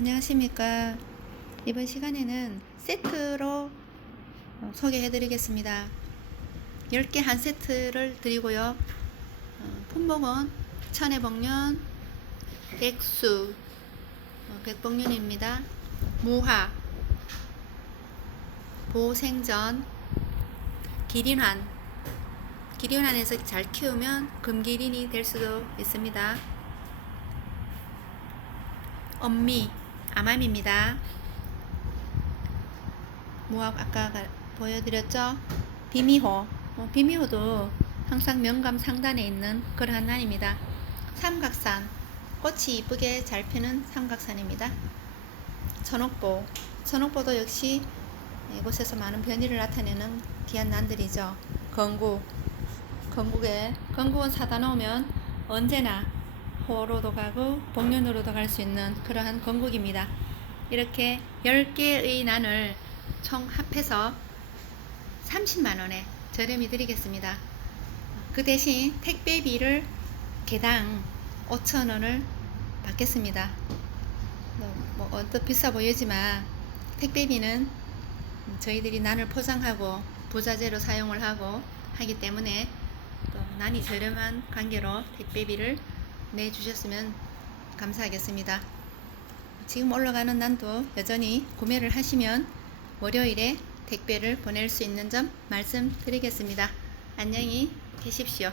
안녕하십니까. 이번 시간에는 세트로 어, 소개해 드리겠습니다. 10개 한 세트를 드리고요. 어, 품목은 천혜복륜, 백수, 어, 백복륜입니다. 무화, 보생전, 기린환. 기린환에서 잘 키우면 금기린이 될 수도 있습니다. 엄미, 암암입니다. 무합 아까 가- 보여드렸죠? 비미호, 어, 비미호도 항상 명감 상단에 있는 그러한 난입니다. 삼각산, 꽃이 이쁘게 잘 피는 삼각산입니다. 천옥보, 천옥보도 역시 이곳에서 많은 변이를 나타내는 귀한 난들이죠. 건국, 건국에 건국은 사다 놓으면 언제나 호로도 가고 복륜으로도 갈 수 있는 그러한 건국입니다. 이렇게 10개의 난을 총 합해서 30만 원에 저렴히 드리겠습니다. 그 대신 택배비를 개당 5천 원을 받겠습니다. 뭐, 뭐 언뜻 비싸 보이지만 택배비는 저희들이 난을 포장하고 부자재로 사용을 하고 하기 때문에 또 난이 저렴한 관계로 택배비를 내주셨으면 감사하겠습니다. 지금 올라가는 난도 여전히 구매를 하시면 월요일에 택배를 보낼 수 있는 점 말씀드리겠습니다. 안녕히 계십시오.